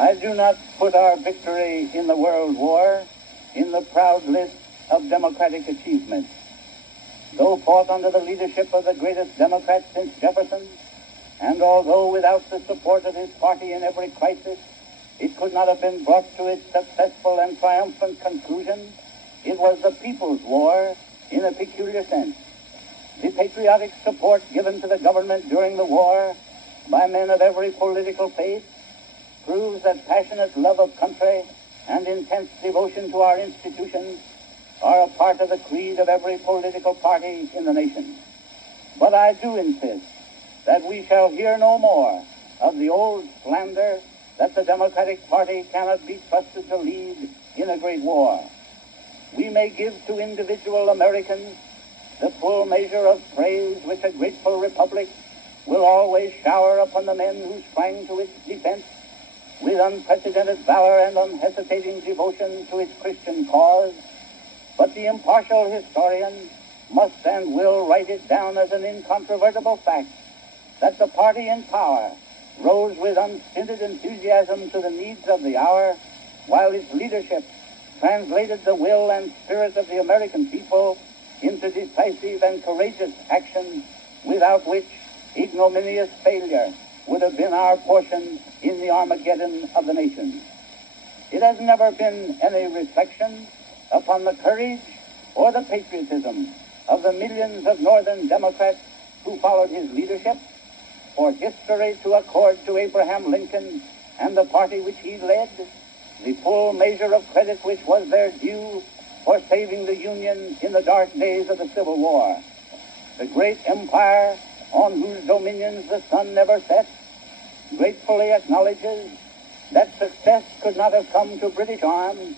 I do not put our victory in the World War in the proud list of democratic achievements. Though fought under the leadership of the greatest Democrat since Jefferson, and although without the support of his party in every crisis, it could not have been brought to its successful and triumphant conclusion, it was the people's war in a peculiar sense. The patriotic support given to the government during the war by men of every political faith proves that passionate love of country and intense devotion to our institutions are a part of the creed of every political party in the nation. But I do insist that we shall hear no more of the old slander that the Democratic Party cannot be trusted to lead in a great war. We may give to individual Americans the full measure of praise which a grateful republic will always shower upon the men who sprang to its defense with unprecedented valor and unhesitating devotion to its Christian cause, but the impartial historian must and will write it down as an incontrovertible fact that the party in power rose with unstinted enthusiasm to the needs of the hour, while its leadership translated the will and spirit of the American people into decisive and courageous action, without which ignominious failure would have been our portion in the Armageddon of the nation. It has never been any reflection upon the courage or the patriotism of the millions of Northern Democrats who followed his leadership, for history to accord to Abraham Lincoln and the party which he led the full measure of credit which was their due for saving the Union in the dark days of the Civil War. The great empire on whose dominions the sun never sets gratefully acknowledges that success could not have come to British arms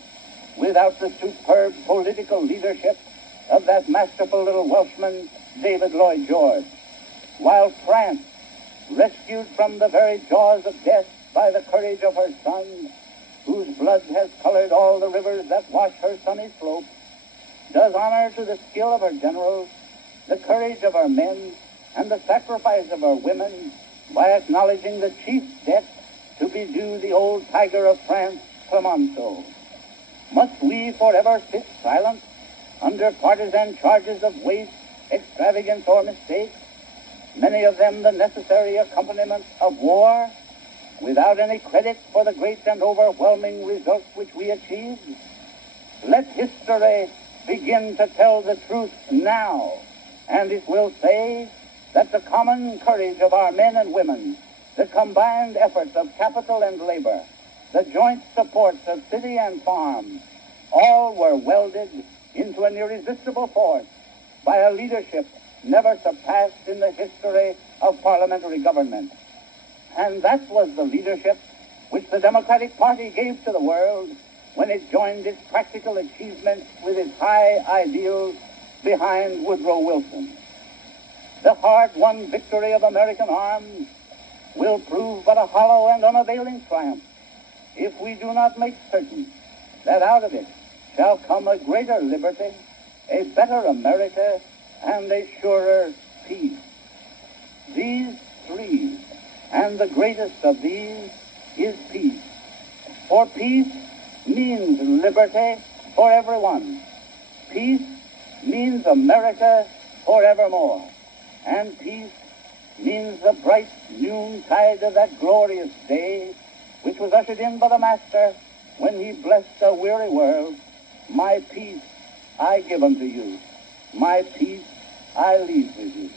without the superb political leadership of that masterful little Welshman, David Lloyd George. While France, rescued from the very jaws of death by the courage of her son, whose blood has colored all the rivers that wash her sunny slopes, does honor to the skill of her generals, the courage of her men, and the sacrifice of her women by acknowledging the chief debt to be due the old tiger of France, Clemenceau. Must we forever sit silent under partisan charges of waste, extravagance, or mistake, many of them the necessary accompaniments of war, without any credit for the great and overwhelming results which we achieved? Let history begin to tell the truth now, and it will say that the common courage of our men and women, the combined efforts of capital and labor, the joint supports of city and farm, all were welded into an irresistible force by a leadership never surpassed in the history of parliamentary government. And that was the leadership which the Democratic Party gave to the world when it joined its practical achievements with its high ideals behind Woodrow Wilson. The hard-won victory of American arms will prove but a hollow and unavailing triumph if we do not make certain that out of it shall come a greater liberty, a better America, and a surer peace. These three, and the greatest of these, is peace. For peace means liberty for everyone. Peace means America forevermore. And peace means the bright noontide of that glorious day which was ushered in by the Master when he blessed a weary world. My peace I give unto you. My peace I leave with you.